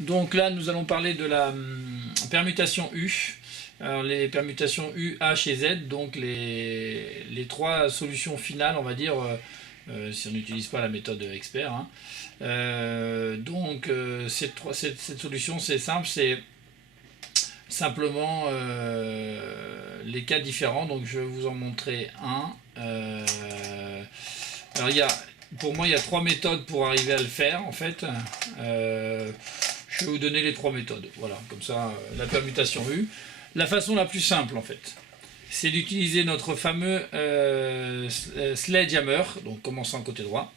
Donc là, nous allons parler de la permutation U. Alors les permutations U, H et Z, donc les trois solutions finales, on va dire, si on n'utilise pas la méthode expert. Hein. Cette solution, c'est simple, c'est simplement les cas différents. Donc je vais vous en montrer un. Alors pour moi, il y a trois méthodes pour arriver à le faire, en fait. Je vais vous donner les trois méthodes. Voilà, comme ça, la permutation U. La façon la plus simple, en fait, c'est d'utiliser notre fameux sledgehammer, donc commençant côté droit.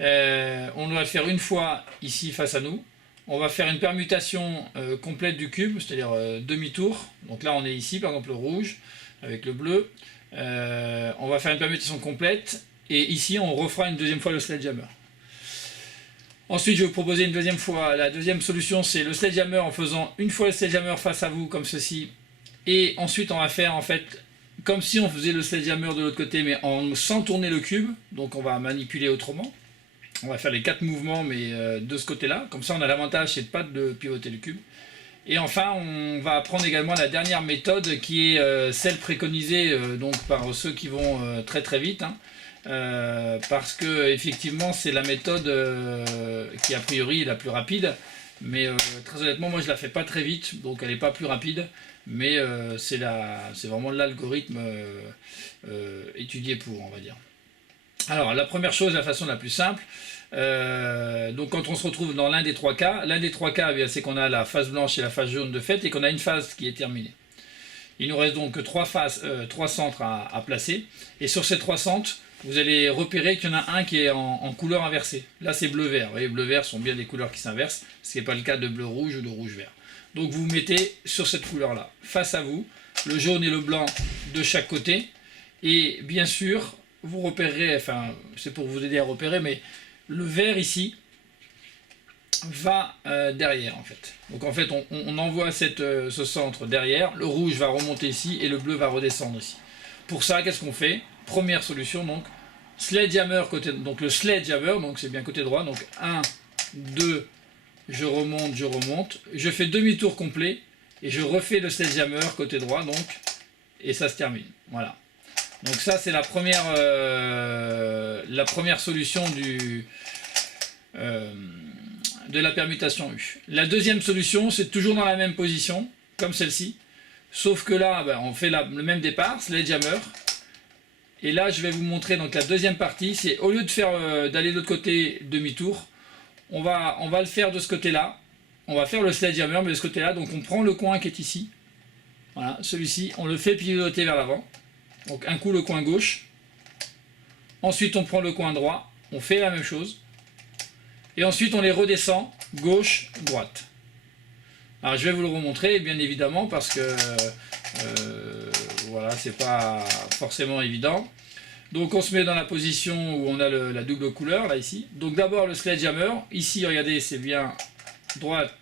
On doit le faire une fois ici face à nous. On va faire une permutation complète du cube, c'est-à-dire demi-tour. Donc là, on est ici, par exemple, le rouge avec le bleu. On va faire une permutation complète. Et ici, on refera une deuxième fois le sledgehammer. Ensuite, je vais vous proposer une deuxième fois. La deuxième solution, c'est le sledgehammer en faisant une fois le sledgehammer face à vous, comme ceci. Et ensuite, on va faire en fait comme si on faisait le sledgehammer de l'autre côté, mais sans tourner le cube. Donc, on va manipuler autrement. On va faire les 4 mouvements, mais de ce côté-là. Comme ça, on a l'avantage, c'est de pas de pivoter le cube. Et enfin, on va apprendre également la dernière méthode, qui est celle préconisée donc par ceux qui vont très très vite. Hein. Parce que effectivement c'est la méthode qui a priori est la plus rapide, mais très honnêtement moi je la fais pas très vite, donc elle n'est pas plus rapide, mais c'est vraiment l'algorithme étudié pour, on va dire. Alors la première chose, la façon la plus simple, donc quand on se retrouve dans l'un des trois cas, eh c'est qu'on a la phase blanche et la phase jaune de fait, et qu'on a une phase qui est terminée. Il nous reste donc trois centres à placer, et sur ces trois centres, vous allez repérer qu'il y en a un qui est en couleur inversée. Là, c'est bleu-vert. Vous voyez, bleu-vert sont bien des couleurs qui s'inversent, ce qui n'est pas le cas de bleu-rouge ou de rouge-vert. Donc, vous mettez sur cette couleur-là, face à vous, le jaune et le blanc de chaque côté. Et bien sûr, vous repérerez, enfin, c'est pour vous aider à repérer, mais le vert ici va derrière, en fait. Donc, en fait, on envoie ce centre derrière, le rouge va remonter ici et le bleu va redescendre ici. Pour ça, qu'est-ce qu'on fait ? Première solution, donc sledgehammer donc le sledgehammer, donc c'est bien côté droit, donc 1, 2, je remonte, je fais demi-tour complet et je refais le sledgehammer côté droit, donc, et ça se termine. Voilà. Donc ça c'est la première solution de la permutation U. La deuxième solution, c'est toujours dans la même position, comme celle-ci, sauf que là, on fait le même départ, sledgehammer. Et là, je vais vous montrer donc la deuxième partie. C'est au lieu de d'aller de l'autre côté demi-tour, on va le faire de ce côté-là. On va faire le sledgehammer, mais de ce côté-là. Donc on prend le coin qui est ici. Voilà, celui-ci, on le fait pivoter vers l'avant. Donc un coup le coin gauche. Ensuite, on prend le coin droit. On fait la même chose. Et ensuite, on les redescend gauche, droite. Alors je vais vous le remontrer, bien évidemment, parce que voilà, c'est pas forcément évident. Donc on se met dans la position où on a la double couleur, là ici. Donc d'abord le sledgehammer, ici regardez c'est bien droite,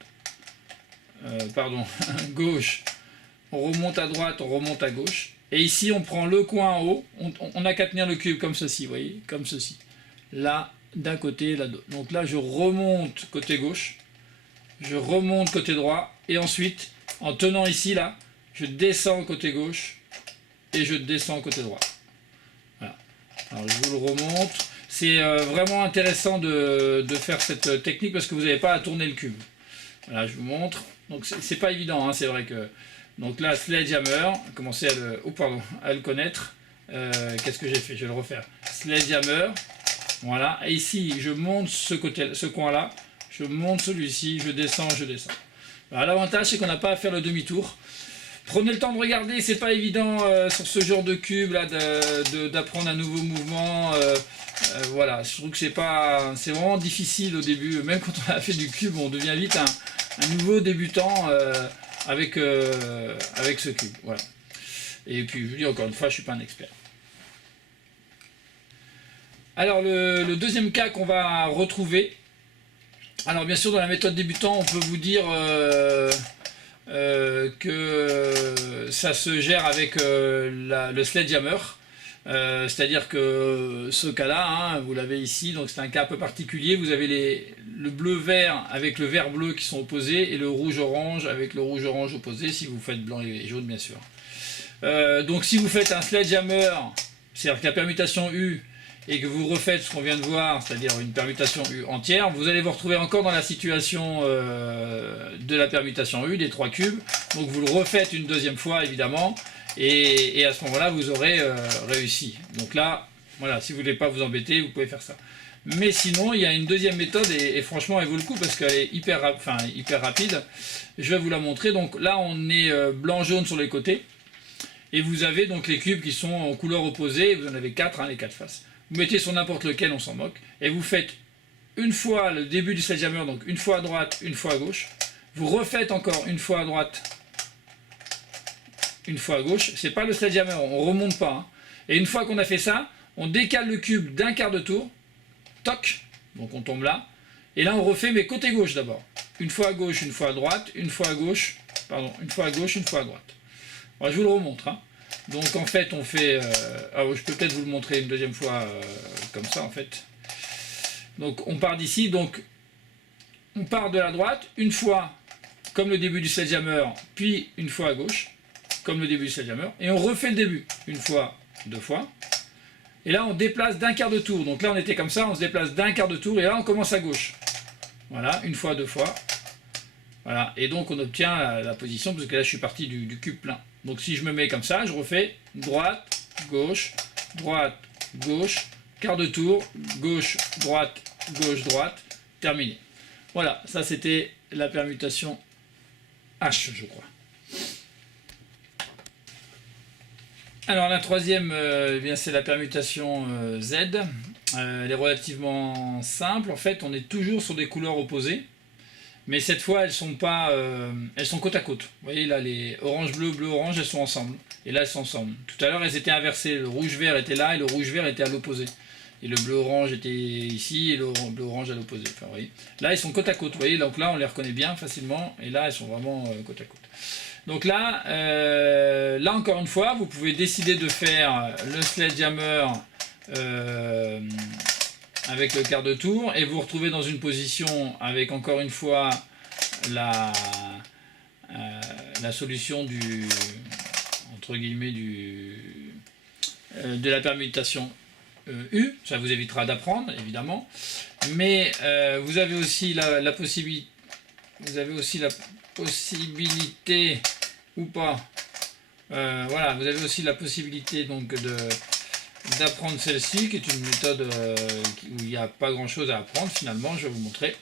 gauche, on remonte à droite, on remonte à gauche. Et ici on prend le coin en haut, on n'a qu'à tenir le cube comme ceci, vous voyez, comme ceci. Là, d'un côté, là d'autre. Donc là je remonte côté gauche, je remonte côté droit, et ensuite, en tenant ici, là, je descends côté gauche, et je descends côté droit. Voilà. Alors je vous le remonte. C'est vraiment intéressant de faire cette technique parce que vous n'avez pas à tourner le cube. Voilà, je vous montre. Donc c'est pas évident, hein, c'est vrai que. Donc là, sledgehammer, commencez à le connaître. Qu'est-ce que j'ai fait? Je vais le refaire. Sledgehammer. Voilà. Et ici, je monte ce coin-là. Je monte celui-ci, je descends. L'avantage, c'est qu'on n'a pas à faire le demi-tour. Prenez le temps de regarder, c'est pas évident sur ce genre de cube là d'apprendre un nouveau mouvement. Voilà, je trouve que c'est vraiment difficile au début. Même quand on a fait du cube, on devient vite un nouveau débutant avec ce cube. Voilà. Et puis je vous dis encore une fois, je suis pas un expert. Alors le deuxième cas qu'on va retrouver. Alors bien sûr dans la méthode débutant, on peut vous dire que ça se gère avec le sledgehammer. C'est-à-dire que ce cas-là, hein, vous l'avez ici, donc c'est un cas un peu particulier. Vous avez le bleu-vert avec le vert-bleu qui sont opposés et le rouge-orange avec le rouge-orange opposé, si vous faites blanc et jaune, bien sûr. Donc si vous faites un sledgehammer, c'est-à-dire que la permutation U, et que vous refaites ce qu'on vient de voir, c'est-à-dire une permutation U entière, vous allez vous retrouver encore dans la situation de la permutation U, des 3 cubes. Donc vous le refaites une deuxième fois, évidemment, et à ce moment-là, vous aurez réussi. Donc là, voilà, si vous ne voulez pas vous embêter, vous pouvez faire ça. Mais sinon, il y a une deuxième méthode, et franchement, elle vaut le coup, parce qu'elle est hyper rapide. Je vais vous la montrer. Donc là, on est blanc-jaune sur les côtés, et vous avez donc les cubes qui sont en couleur opposée, vous en avez 4, hein, les 4 faces. Vous mettez sur n'importe lequel, on s'en moque, et vous faites une fois le début du sledgehammer, donc une fois à droite, une fois à gauche. Vous refaites encore une fois à droite, une fois à gauche. C'est pas le sledgehammer, on remonte pas. Hein. Et une fois qu'on a fait ça, on décale le cube d'un quart de tour, toc, donc on tombe là. Et là on refait, mais côté gauche d'abord. Une fois à gauche, une fois à droite, une fois à gauche, pardon, une fois à gauche, une fois à droite. Alors, je vous le remontre. Hein. Donc en fait on fait, je peux peut-être vous le montrer une deuxième fois comme ça en fait. Donc on part d'ici, donc on part de la droite, une fois comme le début du sledgehammer, puis une fois à gauche, comme le début du sledgehammer, et on refait le début, une fois, 2 fois. Et là on déplace d'un quart de tour, donc là on était comme ça, on se déplace d'un quart de tour, et là on commence à gauche. Voilà, une fois, 2 fois. Voilà, et donc on obtient la position, parce que là je suis parti du cube plein. Donc si je me mets comme ça, je refais droite, gauche, quart de tour, gauche, droite, terminé. Voilà, ça c'était la permutation H, je crois. Alors la troisième, c'est la permutation Z. Elle est relativement simple. En fait, on est toujours sur des couleurs opposées. Mais cette fois, elles sont côte à côte. Vous voyez là, les orange-bleu, bleu-orange, elles sont ensemble. Et là, elles sont ensemble. Tout à l'heure, elles étaient inversées. Le rouge-vert était là et le rouge-vert était à l'opposé. Et le bleu-orange était ici et le bleu-orange à l'opposé. Enfin, vous voyez. Là, ils sont côte à côte. Vous voyez, donc là, on les reconnaît bien facilement. Et là, elles sont vraiment côte à côte. Donc là, encore une fois, vous pouvez décider de faire le sledgehammer avec le quart de tour et vous vous retrouvez dans une position avec encore une fois la solution entre guillemets de la permutation U. Ça vous évitera d'apprendre évidemment, mais vous avez aussi la possibilité ou pas, voilà, vous avez aussi la possibilité donc d'apprendre celle-ci, qui est une méthode où il n'y a pas grand chose à apprendre finalement. Je vais vous montrer.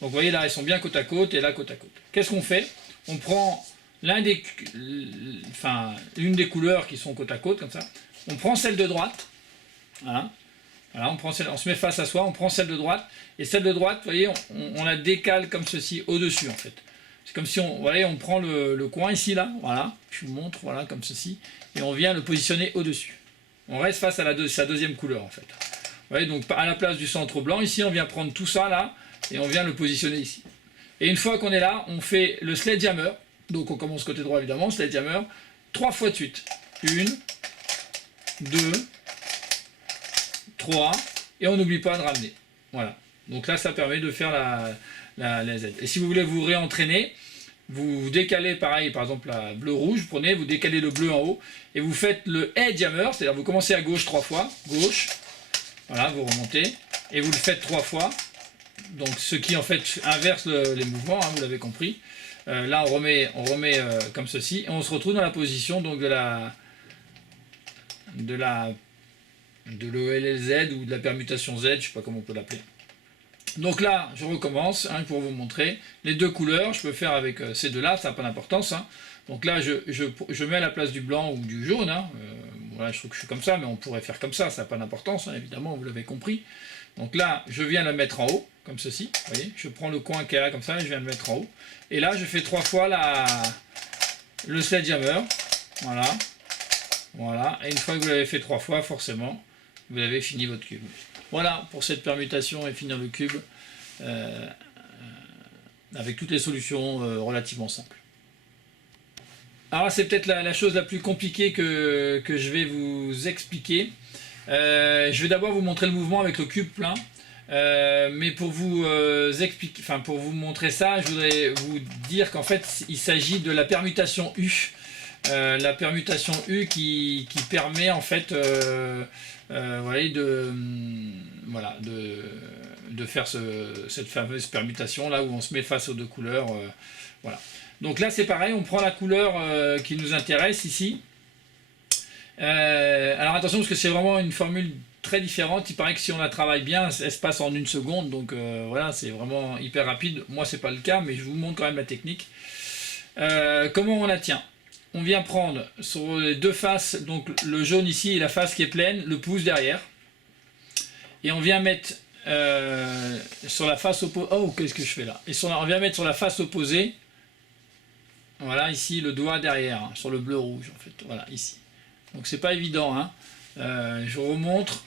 Donc vous voyez là, elles sont bien côte à côte et là côte à côte. Qu'est-ce qu'on fait? On prend une des couleurs qui sont côte à côte comme ça. On prend celle de droite. Voilà. Voilà, on se met face à soi, on prend celle de droite, et celle de droite, vous voyez, on la décale comme ceci au-dessus en fait. C'est comme si on prend le coin ici là, voilà, je vous montre, voilà, comme ceci, et on vient le positionner au-dessus. On reste face à sa deuxième couleur en fait. Vous voyez, donc à la place du centre blanc, ici on vient prendre tout ça là, et on vient le positionner ici. Et une fois qu'on est là, on fait le sledgehammer, donc on commence côté droit évidemment, sledgehammer, 3 fois de suite. 1, 2, 3, et on n'oublie pas de ramener. Voilà. Donc là, ça permet de faire la Z. Et si vous voulez vous réentraîner, vous décalez pareil, par exemple la bleu-rouge, vous décalez le bleu en haut, et vous faites le headhammer, c'est-à-dire vous commencez à gauche 3 fois, gauche, voilà, vous remontez, et vous le faites 3 fois, donc ce qui en fait inverse les mouvements, hein, vous l'avez compris. Là on remet comme ceci, et on se retrouve dans la position donc de l'OLLZ ou de la permutation Z, je ne sais pas comment on peut l'appeler. Donc là, je recommence pour vous montrer les deux couleurs. Je peux faire avec ces deux-là, ça n'a pas d'importance. Hein. Donc là, je mets à la place du blanc ou du jaune. Hein. Voilà, je trouve que je suis comme ça, mais on pourrait faire comme ça n'a pas d'importance, hein, évidemment, vous l'avez compris. Donc là, je viens la mettre en haut, comme ceci. Vous voyez, je prends le coin qui est là, comme ça, et je viens le mettre en haut. Et là, je fais 3 fois le sledgehammer. Voilà. Voilà. Et une fois que vous l'avez fait 3 fois, forcément, vous avez fini votre cube. Voilà pour cette permutation et finir le cube avec toutes les solutions relativement simples. Alors c'est peut-être la chose la plus compliquée que je vais vous expliquer. Je vais d'abord vous montrer le mouvement avec le cube plein. Mais pour vous expliquer, enfin pour vous montrer ça, je voudrais vous dire qu'en fait il s'agit de la permutation U. La permutation U qui permet en fait voyez, voilà, de faire cette fameuse permutation là où on se met face aux deux couleurs. Voilà. Donc là c'est pareil, on prend la couleur qui nous intéresse ici. Alors attention parce que c'est vraiment une formule très différente. Il paraît que si on la travaille bien, elle se passe en 1 seconde. Donc voilà, c'est vraiment hyper rapide. Moi c'est pas le cas, mais je vous montre quand même la technique. Comment on la tient? On vient prendre sur les deux faces, donc le jaune ici et la face qui est pleine, le pouce derrière. Et on vient mettre sur la face opposée. Oh, qu'est-ce que je fais là? Et on vient mettre sur la face opposée. Voilà, ici le doigt derrière, hein, sur le bleu rouge en fait. Voilà, ici. Donc c'est pas évident, hein. Je vous remontre.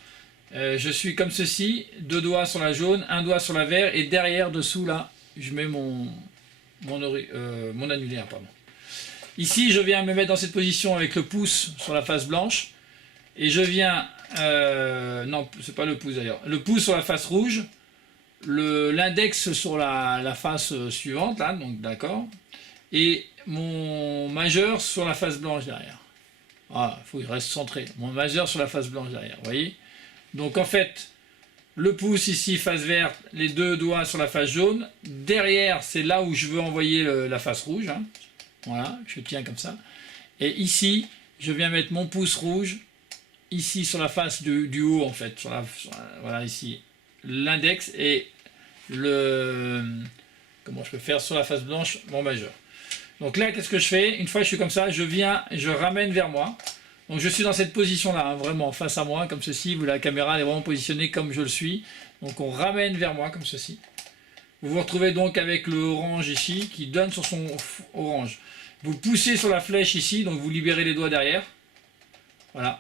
Je suis comme ceci, 2 doigts sur la jaune, 1 doigt sur la vert, et derrière, dessous là, je mets mon annulaire, pardon. Ici, je viens me mettre dans cette position avec le pouce sur la face blanche, et je viens, non, c'est pas le pouce d'ailleurs, le pouce sur la face rouge, l'index sur la face suivante, là, donc d'accord, et mon majeur sur la face blanche derrière. Ah, il faut qu'il reste centré. Mon majeur sur la face blanche derrière, vous voyez? Donc en fait, le pouce ici, face verte, les 2 doigts sur la face jaune. Derrière, c'est là où je veux envoyer la face rouge. Hein. Voilà, je tiens comme ça. Et ici, je viens mettre mon pouce rouge, ici sur la face du haut en fait. Voilà, ici, l'index et comment je peux faire sur la face blanche, mon majeur. Donc là, qu'est-ce que je fais? Une fois que je suis comme ça, je viens, je ramène vers moi. Donc je suis dans cette position-là, hein, vraiment face à moi, comme ceci. La caméra elle est vraiment positionnée comme je le suis. Donc on ramène vers moi, comme ceci. Vous vous retrouvez donc avec le orange ici, qui donne sur son orange. Vous poussez sur la flèche ici, donc vous libérez les doigts derrière. Voilà.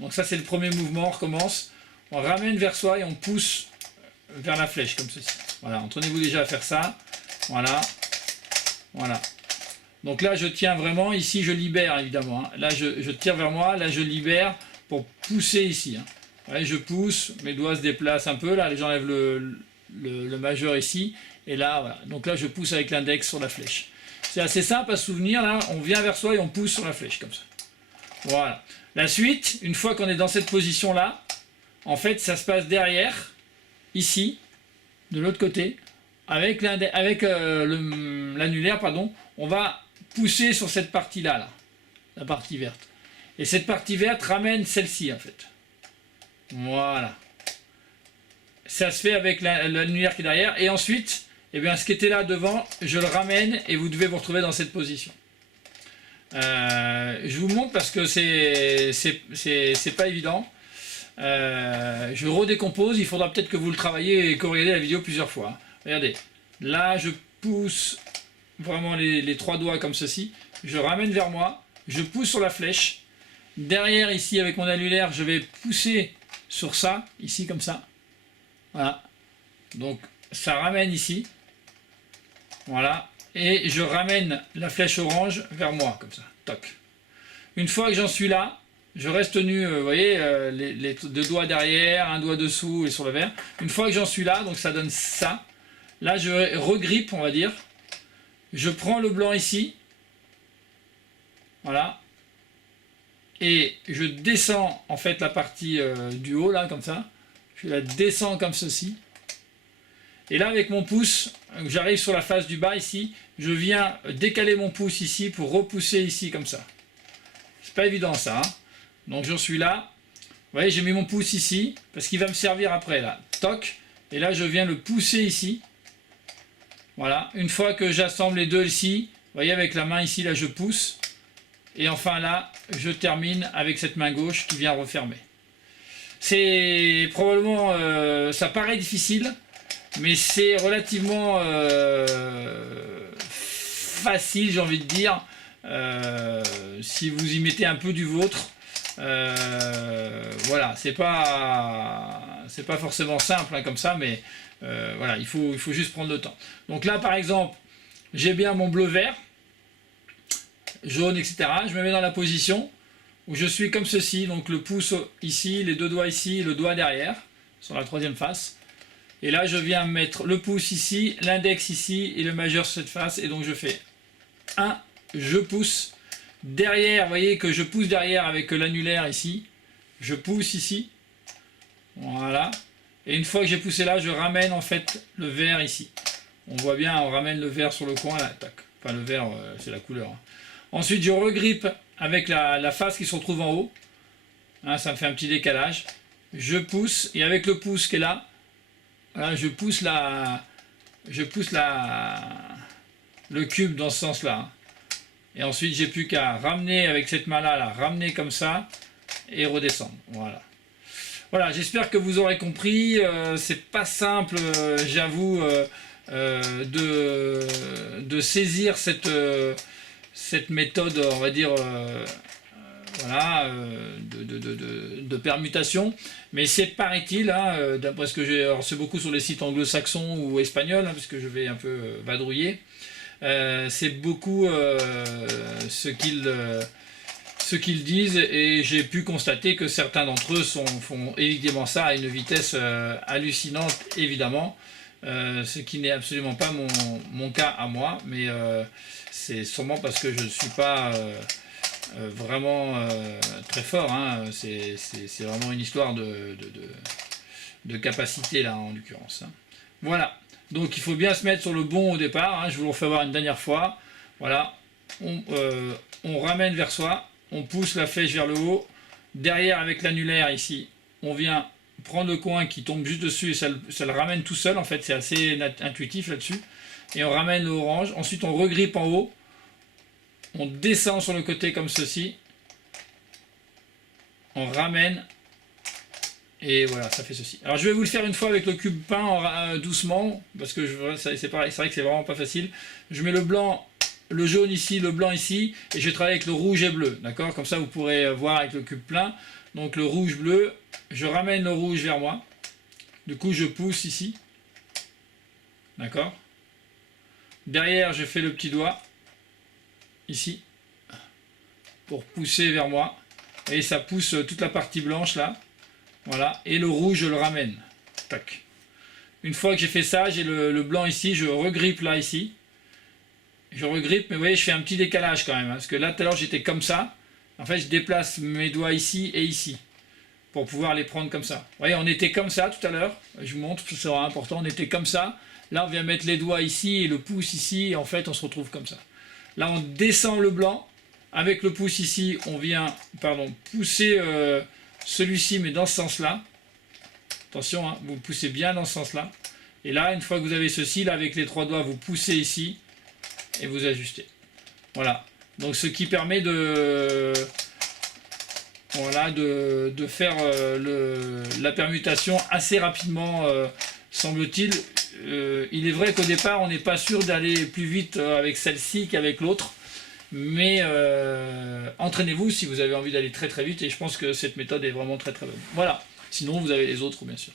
Donc ça c'est le premier mouvement, on recommence. On ramène vers soi et on pousse vers la flèche, comme ceci. Voilà, entraînez-vous déjà à faire ça. Voilà. Voilà. Donc là, je tiens vraiment, ici je libère évidemment. Hein. Là, je tire vers moi, là je libère pour pousser ici. Hein. Ouais, je pousse, mes doigts se déplacent un peu, là j'enlève le majeur ici, et là, voilà. Donc là, je pousse avec l'index sur la flèche. C'est assez simple à se souvenir, là, on vient vers soi et on pousse sur la flèche, comme ça. Voilà. La suite, une fois qu'on est dans cette position-là, en fait, ça se passe derrière, ici, de l'autre côté, avec l'annulaire, pardon, on va pousser sur cette partie-là, là, la partie verte. Et cette partie verte ramène celle-ci, en fait. Voilà. Ça se fait avec l'annulaire qui est derrière. Et ensuite, eh bien, ce qui était là devant, je le ramène et vous devez vous retrouver dans cette position. Je vous montre parce que c'est pas évident. Je redécompose. Il faudra peut-être que vous le travaillez et que vous regardez la vidéo plusieurs fois. Regardez. Là, je pousse vraiment les 3 doigts comme ceci, je ramène vers moi, je pousse sur la flèche, derrière ici avec mon annulaire, je vais pousser sur ça, ici comme ça, voilà, donc ça ramène ici, voilà, et je ramène la flèche orange vers moi, comme ça, toc. Une fois que j'en suis là, je reste tenu, vous voyez, les 2 doigts derrière, 1 doigt dessous et sur le vert, une fois que j'en suis là, donc ça donne ça, là je regrippe, on va dire. Je prends le blanc ici, voilà, et je descends en fait la partie du haut là comme ça, je la descends comme ceci, et là avec mon pouce, j'arrive sur la face du bas ici, je viens décaler mon pouce ici pour repousser ici comme ça. C'est pas évident ça, hein. Donc j'en suis là, vous voyez j'ai mis mon pouce ici, parce qu'il va me servir après là, toc, et là je viens le pousser ici. Voilà, une fois que j'assemble les deux ici, vous voyez avec la main ici, là je pousse. Et enfin là, je termine avec cette main gauche qui vient refermer. C'est probablement, ça paraît difficile, mais c'est relativement facile, j'ai envie de dire, si vous y mettez un peu du vôtre. Voilà, c'est pas forcément simple hein, comme ça, mais voilà, il faut juste prendre le temps. Donc là, par exemple, j'ai bien mon bleu-vert. jaune, etc. Je me mets dans la position où je suis comme ceci, donc le pouce ici, les deux doigts ici, le doigt derrière, sur la troisième face. Et là, je viens mettre le pouce ici, l'index ici et le majeur sur cette face. Et donc, je fais 1, je pousse. Derrière, vous voyez que je pousse derrière avec l'annulaire ici. Je pousse ici. Voilà. Et une fois que j'ai poussé là, je ramène en fait le vert ici. On voit bien, on ramène le vert sur le coin là. Tac. Enfin, le vert, c'est la couleur. Ensuite, je regrippe avec la face qui se retrouve en haut. Hein, ça me fait un petit décalage. Je pousse. Et avec le pouce qui est là, voilà, je pousse le cube dans ce sens-là. Et ensuite, j'ai plus qu'à ramener avec cette main-là, ramener comme ça et redescendre. Voilà. Voilà, j'espère que vous aurez compris. C'est pas simple, j'avoue, de saisir cette méthode, on va dire, voilà, de permutation. Mais c'est, paraît-il, hein, d'après ce que j'ai reçu beaucoup sur les sites anglo-saxons ou espagnols, hein, parce que je vais un peu vadrouiller, c'est beaucoup ce qu'ils disent, et j'ai pu constater que certains d'entre eux font évidemment ça à une vitesse hallucinante, évidemment, ce qui n'est absolument pas mon cas à moi, mais c'est sûrement parce que je ne suis pas vraiment très fort, hein. C'est vraiment une histoire de capacité là en l'occurrence, hein. Voilà, donc il faut bien se mettre sur le bon au départ, hein. Je vous le refais voir une dernière fois. Voilà, on ramène vers soi, on pousse la flèche vers le haut, derrière avec l'annulaire ici, on vient prendre le coin qui tombe juste dessus et ça le ramène tout seul, en fait c'est assez intuitif là-dessus, et on ramène le orange, ensuite on regrippe en haut, on descend sur le côté comme ceci, on ramène, et voilà, ça fait ceci. Alors je vais vous le faire une fois avec le cube peint doucement, parce que c'est vrai que c'est vraiment pas facile. Je mets le blanc, le jaune ici, le blanc ici, et je travaille avec le rouge et bleu, d'accord? Comme ça vous pourrez voir avec le cube plein. Donc le rouge bleu, je ramène le rouge vers moi, du coup je pousse ici, d'accord? Derrière je fais le petit doigt, ici, pour pousser vers moi, et ça pousse toute la partie blanche là, voilà, et le rouge je le ramène, tac. Une fois que j'ai fait ça, j'ai le blanc ici, je regrippe là ici, je regrippe, mais vous voyez je fais un petit décalage quand même, hein, parce que là tout à l'heure j'étais comme ça, en fait je déplace mes doigts ici et ici, pour pouvoir les prendre comme ça. Vous voyez, on était comme ça tout à l'heure, je vous montre, ce sera important, on était comme ça, là on vient mettre les doigts ici et le pouce ici, et en fait on se retrouve comme ça. Là on descend le blanc, avec le pouce ici, on vient pousser celui-ci, mais dans ce sens-là. Attention, hein, vous poussez bien dans ce sens-là. Et là, une fois que vous avez ceci, là avec les trois doigts, vous poussez ici et vous ajustez. Voilà. Donc ce qui permet de faire la permutation assez rapidement, semble-t-il. Il est vrai qu'au départ, on n'est pas sûr d'aller plus vite avec celle-ci qu'avec l'autre. Mais entraînez-vous si vous avez envie d'aller très très vite, et je pense que cette méthode est vraiment très très bonne. Voilà, sinon vous avez les autres bien sûr.